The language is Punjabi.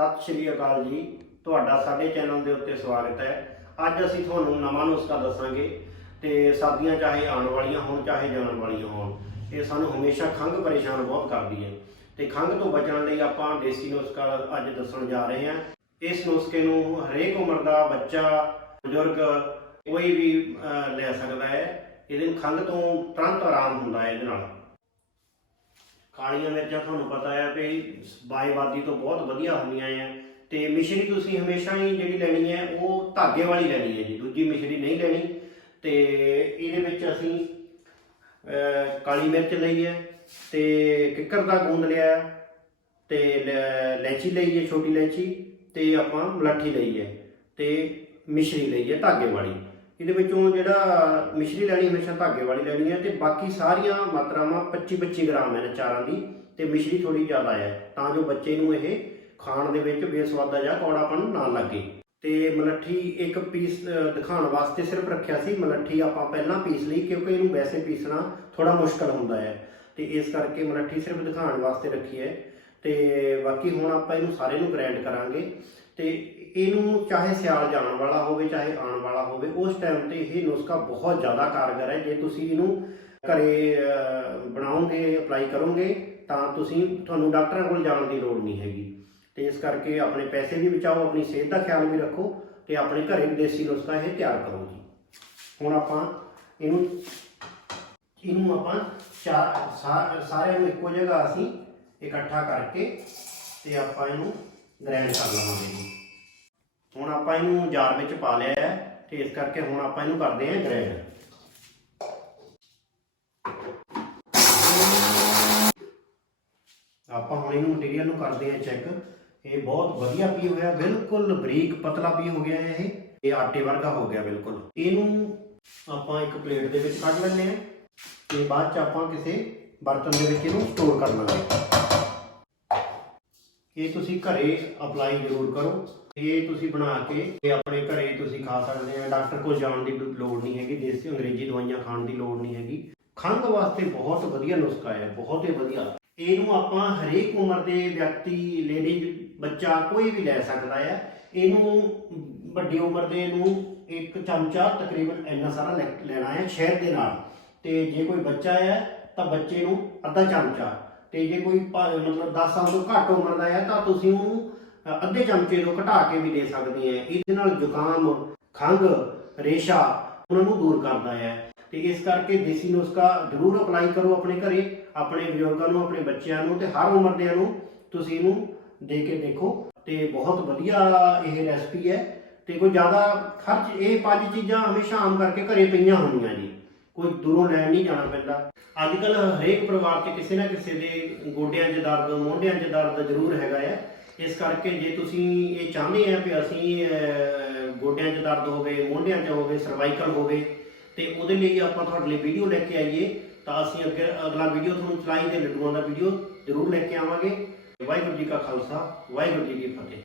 ਸਤਿ ਸ਼੍ਰੀ ਅਕਾਲ ਜੀ। ਤੁਹਾਡਾ ਸਾਡੇ ਚੈਨਲ ਦੇ ਉੱਤੇ ਸਵਾਗਤ ਹੈ। ਅੱਜ ਅਸੀਂ ਤੁਹਾਨੂੰ ਨਵਾਂ ਨੁਸਖਾ ਦੱਸਾਂਗੇ ਤੇ ਸਰਦੀਆਂ ਚਾਹੇ ਆਉਣ ਵਾਲੀਆਂ ਹੋਣ, ਚਾਹੇ ਜਾਣ ਵਾਲੀਆਂ ਹੋਣ, ਇਹ ਸਾਨੂੰ ਹਮੇਸ਼ਾ ਖੰਘ ਪਰੇਸ਼ਾਨ ਬਹੁਤ ਕਰਦੀ ਹੈ। ਤੇ ਖੰਘ ਤੋਂ ਬਚਣ ਲਈ ਆਪਾਂ ਦੇਸੀ ਨੁਸਖਾ ਅੱਜ ਦੱਸਣ ਜਾ ਰਹੇ ਹਾਂ। ਇਸ ਨੁਸਖੇ ਨੂੰ ਹਰੇਕ ਉਮਰ ਦਾ ਬੱਚਾ, ਬਜ਼ੁਰਗ, ਕੋਈ ਵੀ ਲੈ ਸਕਦਾ ਹੈ। ਇਹਦੇ ਖੰਘ ਤੋਂ ਤੁਰੰਤ ਆਰਾਮ ਹੁੰਦਾ ਹੈ ਇਹਦੇ ਨਾਲ। ਕਾਲੀਆਂ ਮਿਰਚਾਂ ਤੁਹਾਨੂੰ ਪਤਾ ਹੈ ਵੀ ਬਾਈਵਾਦੀ ਤੋਂ ਬਹੁਤ ਵਧੀਆ ਹੁੰਦੀਆਂ ਆ ਤੇ ਮਿਸ਼ਰੀ ਤੁਸੀਂ ਹਮੇਸ਼ਾ ਹੀ ਜਿਹੜੀ ਲੈਣੀ ਹੈ ਉਹ ਧਾਗੇ ਵਾਲੀ ਲੈਣੀ ਹੈ ਜੀ, ਦੂਜੀ ਮਿਸ਼ਰੀ ਨਹੀਂ ਲੈਣੀ ਤੇ ਇਹਦੇ ਵਿੱਚ ਅਸੀਂ ਕਾਲੀ ਮਿਰਚ ਲਈ ਹੈ ਤੇ ਕਿੱਕਰ ਦਾ ਗੂੰਦ ਲਿਆ ਤੇ ਲੈ- ਇਲਾਇਚੀ ਲਈ ਹੈ ਛੋਟੀ ਇਲਾਇਚੀ ਤੇ ਆਪਾਂ ਮਲਾਠੀ ਲਈ ਹੈ ਤੇ ਮਿਸ਼ਰੀ ਲਈ ਹੈ ਧਾਗੇ ਵਾਲੀ। ਇਹਦੇ ਵਿੱਚੋਂ ਜਿਹੜਾ ਮਿਸ਼ਰੀ ਲੈਣੀ, ਹਮੇਸ਼ਾ ਧਾਗੇ ਵਾਲੀ ਲੈਣੀ ਹੈ ਤੇ ਬਾਕੀ ਸਾਰੀਆਂ ਮਾਤਰਾਵਾਂ 25 25 ਗ੍ਰਾਮ ਹੈ ਚਾਰਾਂ ਦੀ ਤੇ ਮਿਸ਼ਰੀ ਥੋੜੀ ਜ਼ਿਆਦਾ ਹੈ, ਤਾਂ ਜੋ ਬੱਚੇ ਨੂੰ ਇਹ ਖਾਣ ਦੇ ਵਿੱਚ ਬੇਸਵਾਦਾ ਜਾਂ ਕੌੜਾਪਣ ਨਾ ਲੱਗੇ। ਤੇ ਮਲੱਠੀ ਇੱਕ ਪੀਸ ਦਿਖਾਉਣ ਵਾਸਤੇ ਸਿਰਫ ਰੱਖਿਆ ਸੀ, ਮਲੱਠੀ ਆਪਾਂ ਪਹਿਲਾਂ ਪੀਸ ਲਈ ਕਿਉਂਕਿ ਇਹਨੂੰ ਵੈਸੇ ਪੀਸਣਾ ਥੋੜਾ ਮੁਸ਼ਕਲ ਹੁੰਦਾ ਹੈ। ਤੇ ਇਸ ਕਰਕੇ ਮਲੱਠੀ ਸਿਰਫ ਦਿਖਾਉਣ ਵਾਸਤੇ ਰੱਖੀ ਹੈ। ਤੇ ਬਾਕੀ ਹੁਣ ਆਪਾਂ ਇਹਨੂੰ ਸਾਰੇ ਨੂੰ ਗ੍ਰਾਈਂਡ ਕਰਾਂਗੇ। ਤੇ ਇਹਨੂੰ ਚਾਹੇ ਸਿਆਲ ਜਾਣ ਵਾਲਾ ਹੋਵੇ, ਚਾਹੇ ਆਉਣ ਵਾਲਾ ਹੋਵੇ, ਉਸ ਟਾਈਮ ਤੇ ਇਹ ਨੁਸਖਾ ਬਹੁਤ ਜ਼ਿਆਦਾ ਕਾਰਗਰ ਹੈ। ਜੇ ਤੁਸੀਂ ਇਹਨੂੰ ਘਰੇ ਬਣਾਓਗੇ ਅਪਲਾਈ ਕਰੋਗੇ, ਤਾਂ ਤੁਸੀਂ, ਤੁਹਾਨੂੰ ਡਾਕਟਰਾਂ ਕੋਲ ਜਾਣ ਦੀ ਲੋੜ ਨਹੀਂ ਹੈਗੀ। ਤੇ ਇਸ ਕਰਕੇ ਆਪਣੇ ਪੈਸੇ ਵੀ ਬਚਾਓ, ਆਪਣੀ ਸਿਹਤ ਦਾ ਖਿਆਲ ਵੀ ਰੱਖੋ ਤੇ ਆਪਣੇ ਘਰੇ ਵੀ ਦੇਸੀ ਨੁਸਖਾ ਇਹ ਤਿਆਰ ਕਰੋ ਜੀ। ਹੁਣ ਆਪਾਂ ਇਹਨੂੰ ਇਹਨੂੰ ਆਪਾਂ ਚਾਰ, ਸਾ- ਸਾਰਿਆਂ ਨੂੰ ਇੱਕੋ ਜਗ੍ਹਾ ਅਸੀਂ ਇਕੱਠਾ ਕਰਕੇ ਤੇ ਆਪਾਂ ਇਹਨੂੰ ਗ੍ਰਾਈਂਡ ਕਰ ਲਵਾਂਗੇ ਆਪਾਂ ਇਹਨੂੰ ਜਾਰ ਵਿੱਚ ਪਾ ਲਿਆ ਹੈ ਤੇ ਇਸ ਕਰਕੇ ਹੁਣ ਆਪਾਂ ਇਹਨੂੰ ਕਰਦੇ ਹਾਂ ਗ੍ਰਾਈਂਡ ਆਪਾਂ ਹੁਣ ਇਹਨੂੰ ਮਟੀਰੀਅਲ ਨੂੰ ਕਰਦੇ ਹਾਂ ਚੈੱਕ ਇਹ ਬਹੁਤ ਵਧੀਆ ਪੀ ਹੋਇਆ, ਬਿਲਕੁਲ ਬਰੀਕ ਪਤਲਾ ਪੀ ਹੋ ਗਿਆ ਇਹ। ਇਹ ਆਟੇ ਵਰਗਾ ਹੋ ਗਿਆ, ਬਿਲਕੁਲ। ਇਹਨੂੰ ਆਪਾਂ ਇੱਕ ਪਲੇਟ ਦੇ ਵਿੱਚ ਕੱਢ ਲੈਂਦੇ ਹਾਂ ਤੇ ਬਾਅਦ ਚ ਆਪਾਂ ਕਿਸੇ ਬਰਤਨ ਦੇ ਵਿੱਚ ਇਹਨੂੰ ਸਟੋਰ ਕਰ ਲਾਂਗੇ ਇਹ ਤੁਸੀਂ ਘਰੇ ਅਪਲਾਈ ਜ਼ਰੂਰ ਕਰੋ। ਇਹ ਤੁਸੀਂ ਬਣਾ ਕੇ ਇਹ ਆਪਣੇ ਘਰੇ ਤੁਸੀਂ ਖਾ ਸਕਦੇ ਆ। ਡਾਕਟਰ ਕੋਲ ਜਾਣ ਦੀ ਲੋੜ ਨਹੀਂ ਹੈਗੀ, ਦੇਸੀ ਅੰਗਰੇਜ਼ੀ ਦਵਾਈਆਂ ਖਾਣ ਦੀ ਲੋੜ ਨਹੀਂ ਹੈਗੀ। ਖੰਘ ਵਾਸਤੇ ਬਹੁਤ ਵਧੀਆ ਨੁਸਖਾ ਹੈ, ਬਹੁਤ ਹੀ ਵਧੀਆ। ਇਹਨੂੰ ਆਪਾਂ ਹਰੇਕ ਉਮਰ ਦੇ ਵਿਅਕਤੀ ਲੇਡੀ ਬੱਚਾ ਕੋਈ ਵੀ ਲੈ ਸਕਦਾ ਹੈ। ਇਹਨੂੰ ਵੱਡੀ ਉਮਰ ਦੇ ਨੂੰ ਇੱਕ ਚਮਚਾ ਤਕਰੀਬਨ ਇੰਨਾ ਸਾਰਾ ਲੈ- ਲੈਣਾ ਹੈ ਸ਼ਹਿਦ ਦੇ ਨਾਲ। ਤੇ ਜੇ ਕੋਈ ਬੱਚਾ ਹੈ, ਤਾਂ ਬੱਚੇ ਨੂੰ ਅੱਧਾ ਚਮਚਾ। ਤੇ ਜੇ ਕੋਈ ਮਤਲਬ 10 ਸਾਲ ਤੋਂ ਘੱਟ ਉਮਰ ਦਾ ਹੈ, ਤਾਂ ਤੁਸੀਂ ਉਹਨੂੰ ਅੱਧੇ ਚਮਚੇ ਤੋਂ ਘਟਾ ਕੇ ਵੀ ਦੇ ਸਕਦੇ ਹੈ ਇਹਦੇ ਨਾਲ ਜ਼ੁਕਾਮ, ਖੰਘ, ਰੇਸ਼ਾ ਉਹਨਾਂ ਨੂੰ ਦੂਰ ਕਰਦਾ ਹੈ ਤੇ ਇਸ ਕਰਕੇ ਦੇਸੀ ਨੁਸਖਾ ਜ਼ਰੂਰ ਅਪਲਾਈ ਕਰੋ ਆਪਣੇ ਘਰੇ, ਆਪਣੇ ਬਜ਼ੁਰਗਾਂ ਨੂੰ, ਆਪਣੇ ਬੱਚਿਆਂ ਨੂੰ ਤੇ ਹਰ ਉਮਰ ਦੇ ਨੂੰ ਤੁਸੀਂ ਇਹਨੂੰ ਦੇ ਕੇ ਦੇਖੋ। ਤੇ ਬਹੁਤ ਵਧੀਆ ਇਹ ਰੈਸਪੀ ਹੈ। ਤੇ ਕੋਈ ਜ਼ਿਆਦਾ ਖਰਚ, ਇਹ ਪੰਜ ਚੀਜ਼ਾਂ ਹਮੇਸ਼ਾ ਆਮ ਕਰਕੇ ਘਰੇ ਪਈਆਂ ਹੁੰਦੀਆਂ ਜੀ। ਕੋਈ ਦੂਰੋਂ ਲੈਣ ਨਹੀਂ ਜਾਣਾ ਪੈਂਦਾ। ਅੱਜ ਕੱਲ ਹਰੇਕ ਪਰਿਵਾਰ 'ਚ ਕਿਸੇ ਨਾ ਕਿਸੇ ਦੇ ਗੋਡਿਆਂ 'ਚ ਦਰਦ, ਮੋਢਿਆਂ 'ਚ ਦਰਦ ਜ਼ਰੂਰ ਹੈਗਾ ਹੈ ਇਸ ਕਰਕੇ ਜੇ ਤੁਸੀਂ ਇਹ ਚਾਹੁੰਦੇ ਆ ਕਿ ਅਸੀਂ ਗੋਡਿਆਂ 'ਚ ਦਰਦ ਹੋਵੇ, ਮੋਢਿਆਂ 'ਚ ਹੋਵੇ ਸਰਵਾਈਕਲ ਹੋਵੇ, ਤੇ ਉਹਦੇ ਲਈ ਆਪਾਂ ਤੁਹਾਡੇ ਲਈ ਵੀਡੀਓ ਲੈ ਕੇ ਆਈਏ, ਤਾਂ ਅਸੀਂ ਅੱਗੇ ਅਗਲਾ ਵੀਡੀਓ ਤੁਹਾਨੂੰ ਚਲਾਈ ਦੇ ਲੱਡੂਆਂ ਦਾ ਵੀਡੀਓ ਜ਼ਰੂਰ ਲੈ ਕੇ ਆਵਾਂਗੇ। ਵਾਹਿਗੁਰੂ ਜੀ ਕਾ ਖਾਲਸਾ, ਵਾਹਿਗੁਰੂ ਜੀ ਕੀ ਫਤਿਹ।